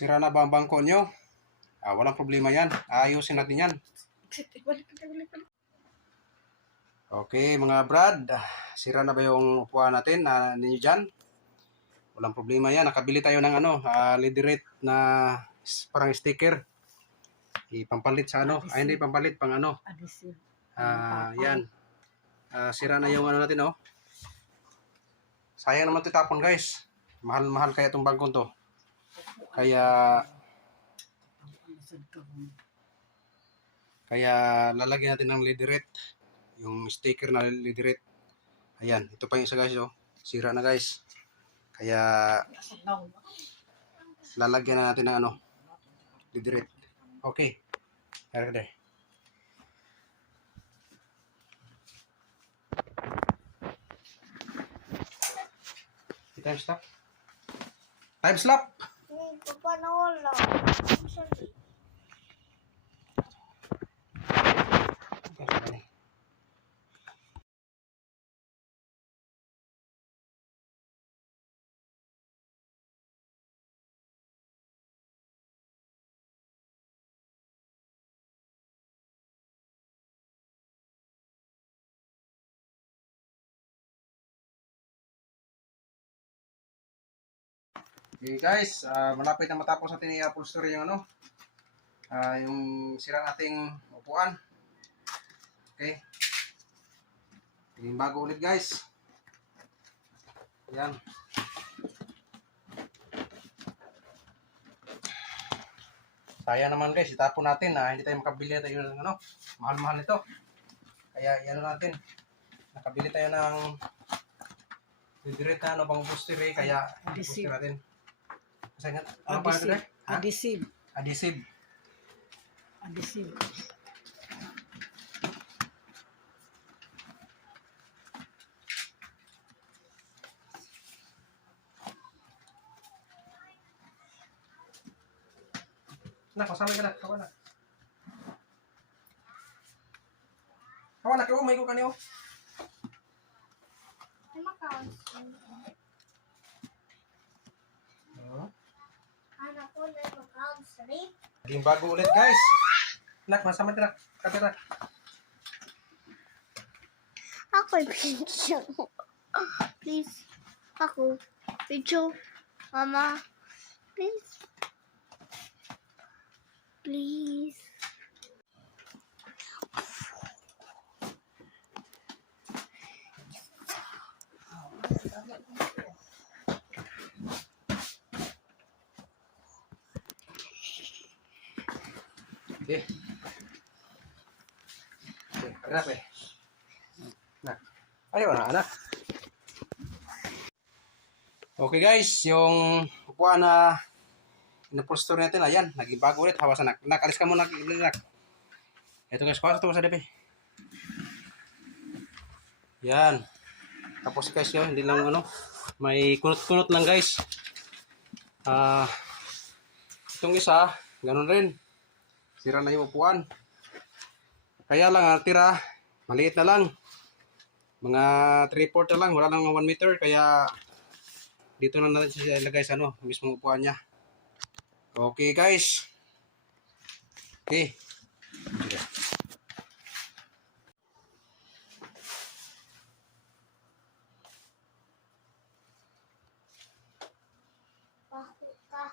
Sira na ba ang bangko nyo? Walang problema yan. Ayusin natin yan. Okay, mga brad. Sira na ba yung upuan natin ninyo dyan? Walang problema yan. Nakabili tayo ng leaderette na parang sticker. Ipampalit sa ano. Ay, hindi pampalit. Pang ano. Adhesive. Yan. Sira na yung ano natin, oh. Sayang naman ito tapon, guys. Mahal-mahal kaya itong bangkong to. Kaya lalagyan natin ng leaderette. Yung sticker na leaderette. Ayan. Ito pa yung isa, guys, oh. Sira na, guys. Kaya lalagyan na natin ng ano. Leaderette. Okay. Kaya ka deh. Time stop. Time stop. Papa na wala. Okay guys, malapit na matapos natin i-upholstery yung ano, yung sirang ating upuan. Okay. Tingin bago ulit guys. Yan. Sayang naman guys, itapon natin na hindi tayo makabili tayo ng ano, mahal-mahal nito. Kaya yan natin. Nakabili tayo ng leaderette na pang upholstery, kaya upholstery natin. Ano pa natin? Adhesive. Adhesive. Adhesive. Nak, kasama ka na. Kawan na. Kawan na, may ko kanyo. Anak ko na mag-sleep. Naging bago ulit guys. Nak, masama ka na. Kapira. Ako picture. Please. Ako. Picture. Mama. Please. Please. Okay. Okay, harap eh. Nak. Ayaw na, anak. Okay guys, yung upuan na in-upholster natin, ayan, naging bago ulit. Hawasan nak. Nak, alis ka muna, nak. Ito guys, pasok ito sa DP. Yan. Tapos guys, yun, hindi lang ano, may kunot-kunot lang guys. Itong isa, ganun rin. Sira na yung upuan. Kaya lang, tira, maliit na lang. Mga 3/4 na lang, wala nang 1 meter. Kaya dito na natin siya ilagay sa ano, mismong upuan niya. Okay guys. Okay. Bakit ka?